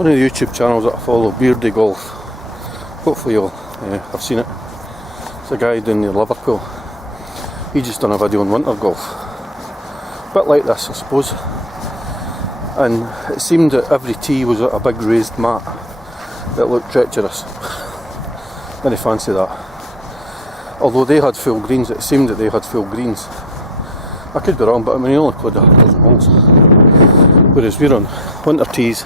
one of the YouTube channels that I follow, Beardy Golf. Hopefully you'll have seen it. It's a guy down near Liverpool. He just done a video on winter golf. A bit like this, I suppose. And it seemed that every tee was a big raised mat that looked treacherous. Didn't fancy that. Although they had full greens, it seemed that they had full greens. I could be wrong, but I mean, he only played 100 holes. Whereas we're on winter tees,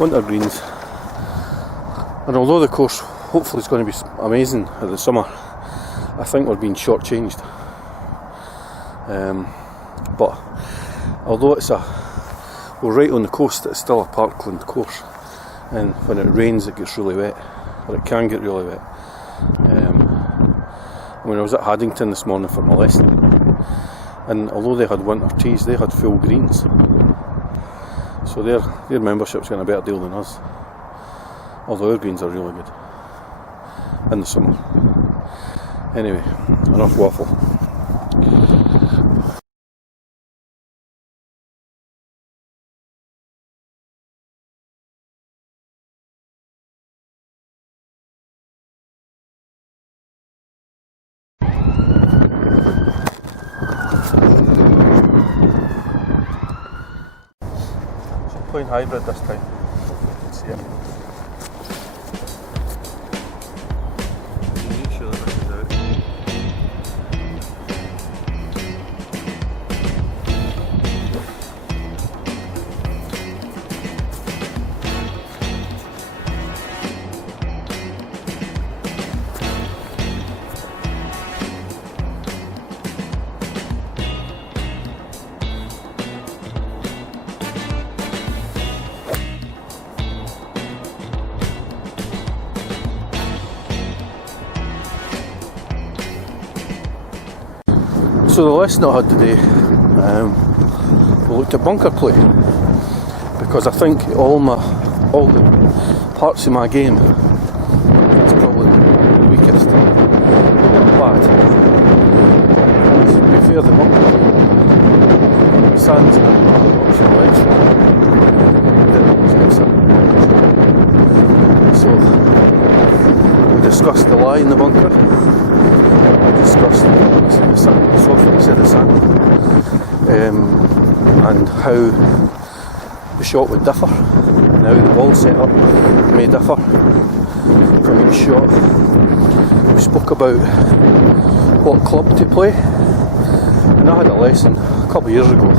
winter greens. And although the course hopefully is going to be amazing at the summer, I think we're being shortchanged. But although we're right on the coast, it's still a parkland course, and when it rains it gets really wet, or it can get really wet. When I was at Haddington this morning for my lesson, and although they had winter tees, they had full greens, so their membership's getting a better deal than us, although our greens are really good in the summer. Anyway, enough waffle. Playing hybrid this time. You can see it. Make sure that this is out. So the lesson I had today, we looked at bunker play, because I think all the parts of my game, it's probably the weakest. Bad. And to be fair, the bunker play, sand's an option extra. Then it was excellent. So we discussed the lie in the bunker. Discussed the softness of the sand, and how the shot would differ, and how the ball set up may differ from each shot. We spoke about what club to play, and I had a lesson a couple of years ago.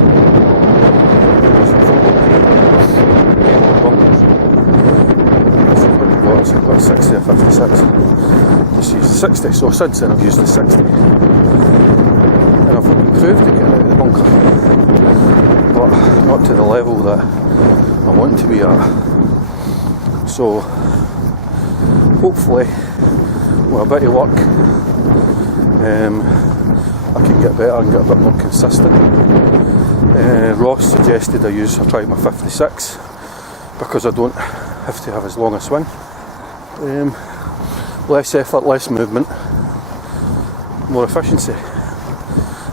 So I've got a 60 or 56. Just used 60, so since then I've used the 60. And I've improved at getting out of the bunker, but not to the level that I want to be at. So hopefully with a bit of work I can get better and get a bit more consistent. Ross suggested I try my 56 because I don't have to have as long a swing. Less effort, less movement, more efficiency.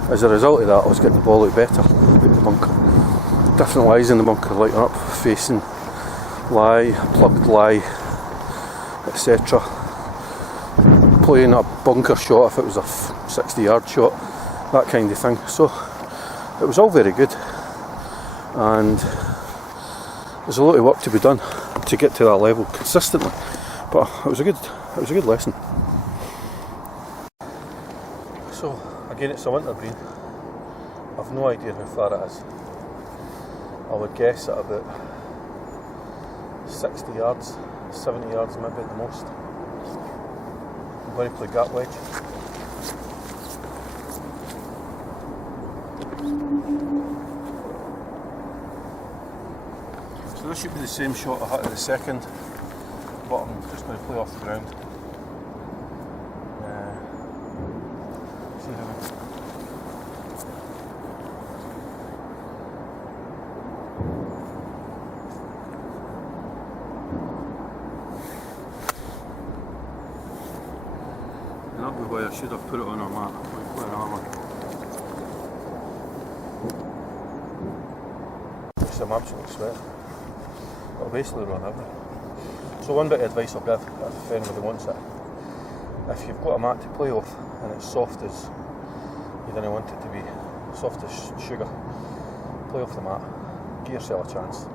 As a result of that, I was getting the ball out better out the bunker. Different lies in the bunker, lighting up, facing, lie, plugged lie, etc. Playing a bunker shot if it was a 60-yard shot, that kind of thing. So it was all very good, and there's a lot of work to be done to get to that level consistently. But it was a good lesson. So again, it's a winter green. I've no idea how far it is. I would guess at about 60 yards, 70 yards maybe at the most. I'm going to play gap wedge. So this should be the same shot I hit at the second, but I'm just going to play off the ground. See how and that'll be why I should have put it on a mat, like put an armour. I'm absolutely sweating. it'll basically run everything. So one bit of advice I'll give if anybody wants it, if you've got a mat to play off and it's soft as you don't want it to be, soft as sugar, play off the mat, give yourself a chance.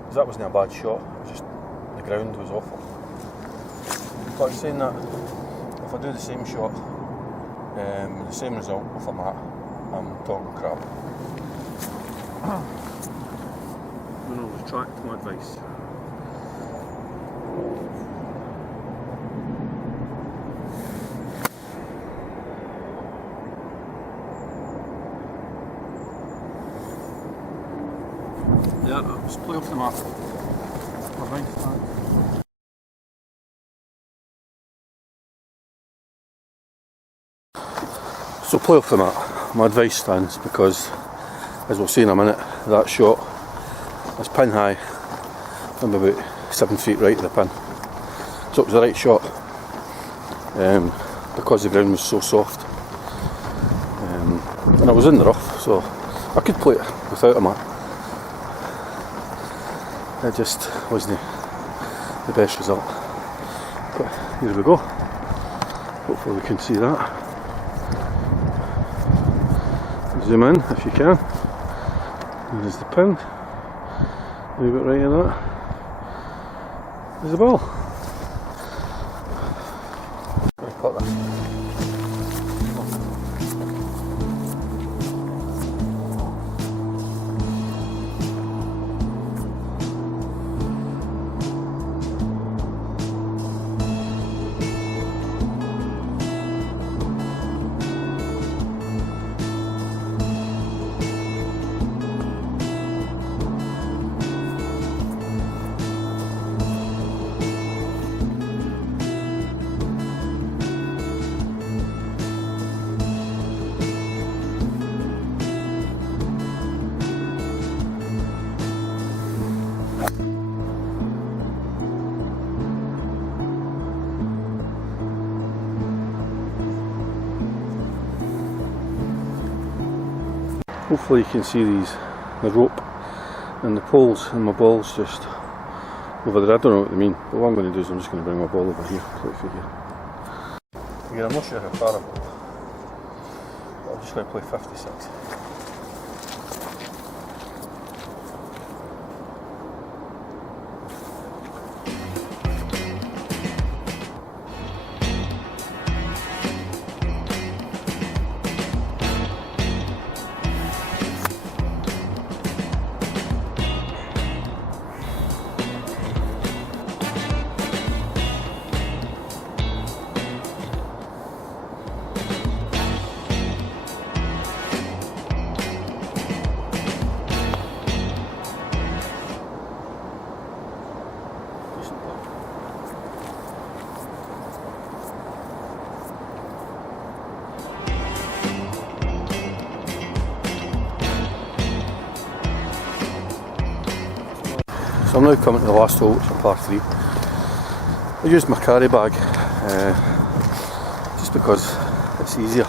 Because that wasn't a bad shot, it was just the ground was awful. But saying that, if I do the same shot, with the same result off a mat, I'm talking crap. I'm going to retract my advice. Yeah, just play off the mat. So play off the mat. My advice stands because, as we'll see in a minute, that shot is pin high. I'm about 7 feet right of the pin. So it was the right shot because the ground was so soft. And I was in the rough, so I could play it without a mat. It just wasn't the best result. But here we go. Hopefully we can see that. Zoom in if you can. There's the pin. A little bit right of that. There's the ball. Put that. Hopefully you can see the rope and the poles and my balls just over there. I don't know what they mean, but what I'm going to do is I'm just going to bring my ball over here, play it for here. Again, I'm not sure how far I've got, but I'm just going to play 56. So I'm now coming to the last hole, which is par 3. I used my carry bag just because it's easier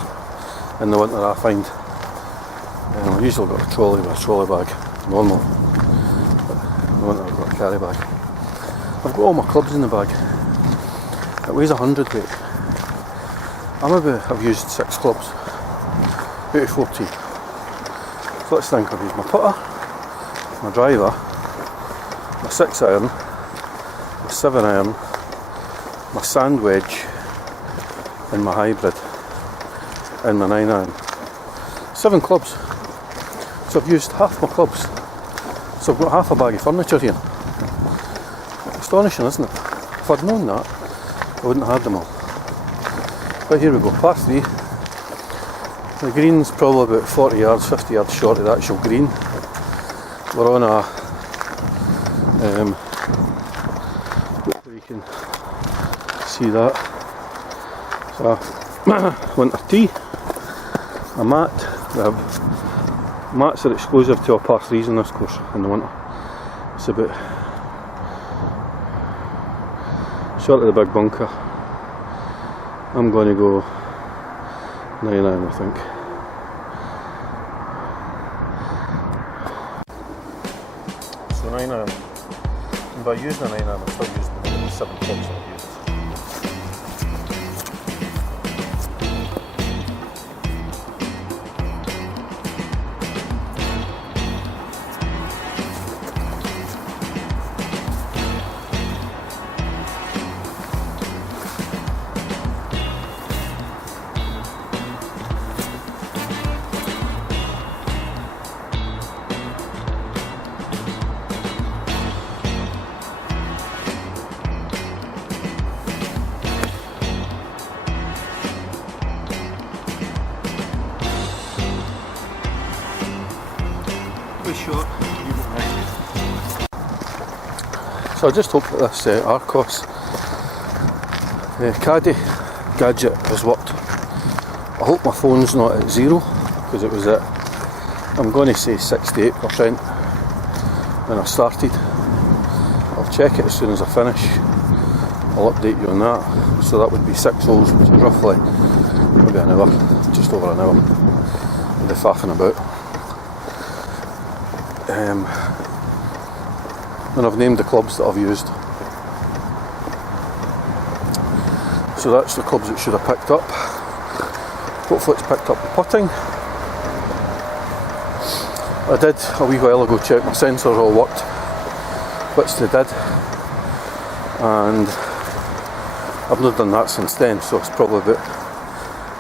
in the winter, I find. I usually got a trolley with a trolley bag, normal, but in the winter I've got a carry bag. I've got all my clubs in the bag. It weighs 100 weight. I've used 6 clubs out of 14. So let's think, I've used my putter, my driver, my 6 iron, my 7 iron, my sand wedge, and my hybrid, and my 9 iron. 7 clubs. So I've used half my clubs. So I've got half a bag of furniture here. Astonishing, isn't it? If I'd known that, I wouldn't have had them all. But here we go, par 3. The green's probably about 40 yards, 50 yards short of the actual green. We're on a hopefully you can see that. So winter tee, a mat. Mats are exclusive to our par 3s in this course in the winter. It's about short of the big bunker. I'm going to go 9 iron, I think. So 9 iron. And by using a 9 iron, I'm still using the 7 clubs that I've used. Short. So I just hope that this Arccos Caddie gadget has worked. I hope my phone's not at 0, because it was at, I'm going to say 68% when I started. I'll check it as soon as I finish. I'll update you on that. So that would be 6 holes, which is roughly maybe an hour, just over an hour of the faffing about. And I've named the clubs that I've used. So that's the clubs it should have picked up. Hopefully it's picked up the putting. I did a wee while ago check my sensors all worked, which they did, and I've not done that since then, so it's probably about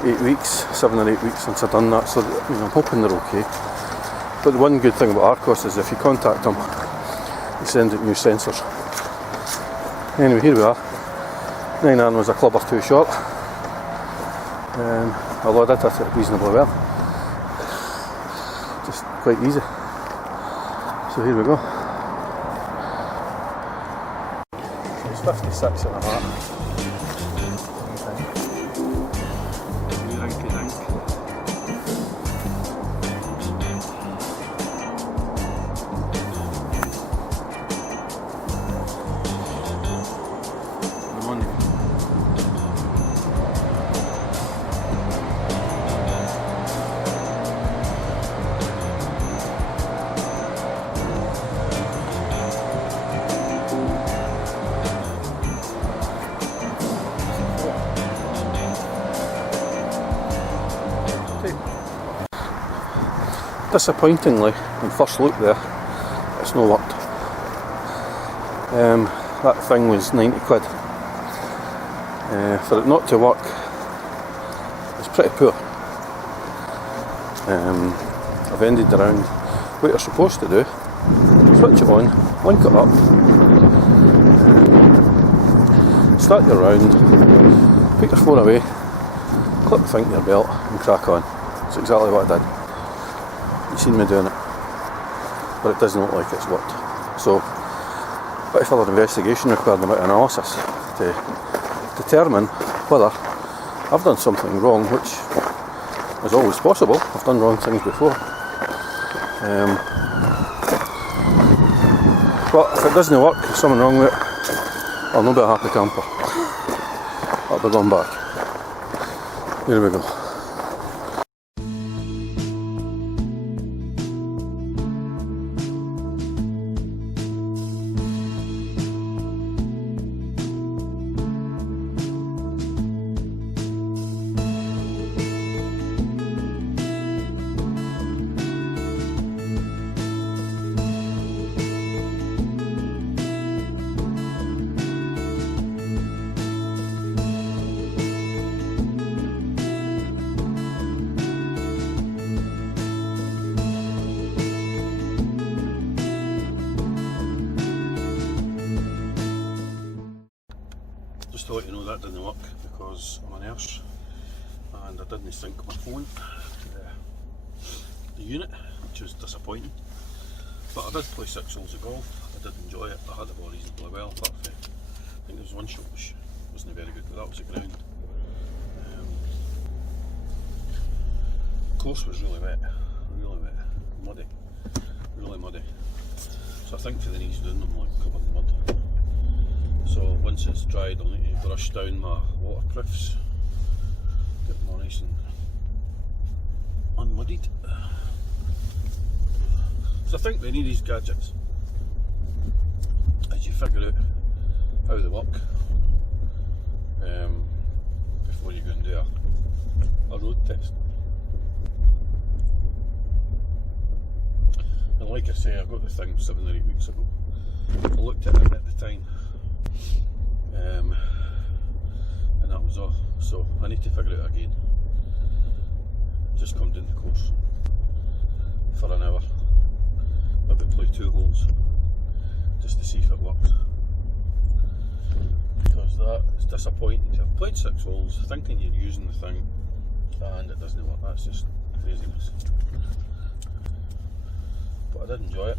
8 weeks, 7 or 8 weeks since I've done that, so I'm hoping they're okay. But the one good thing about Arccos is if you contact them, they send out new sensors. Anyway, here we are. 9 iron was a club or 2 short, although I did hit it reasonably well. Just quite easy. So here we go. It's 56 and a half. Disappointingly, on first look there, it's not worked. That thing was 90 quid. For it not to work, it's pretty poor. I've ended around what you're supposed to do: switch it on, link it up, start your round, put your phone away, clip the thing to your belt and crack on. That's exactly what I did. You've seen me doing it, but it doesn't look like it's worked. So, a bit of further investigation required, and a bit of analysis to determine whether I've done something wrong, which is always possible. I've done wrong things before. But if it doesn't work, there's something wrong with it, I'll not be a happy camper. I'll be going back. Here we go. Just to let you know that didn't work because I'm a nurse and I didn't sync my phone the unit, which was disappointing. But I did play 6 holes of golf, I did enjoy it, I had it all reasonably well, apart from I think there was one shot which wasn't very good, but that was the ground. The course was really wet, muddy, really muddy. So I think for the knees doing them like covered in mud. So once it's dried, I'll need to brush down my waterproofs, get them all nice and unmuddied. So I think with any of these gadgets, as you figure out how they work before you go and do a road test. And like I say, I got the thing 7 or 8 weeks ago. I looked at it at the time, and that was all. So I need to figure it out again. Just come down the course for an hour, maybe play 2 holes just to see if it works, because that is disappointing to have played 6 holes thinking you're using the thing and it doesn't work. That's just craziness. But I did enjoy it.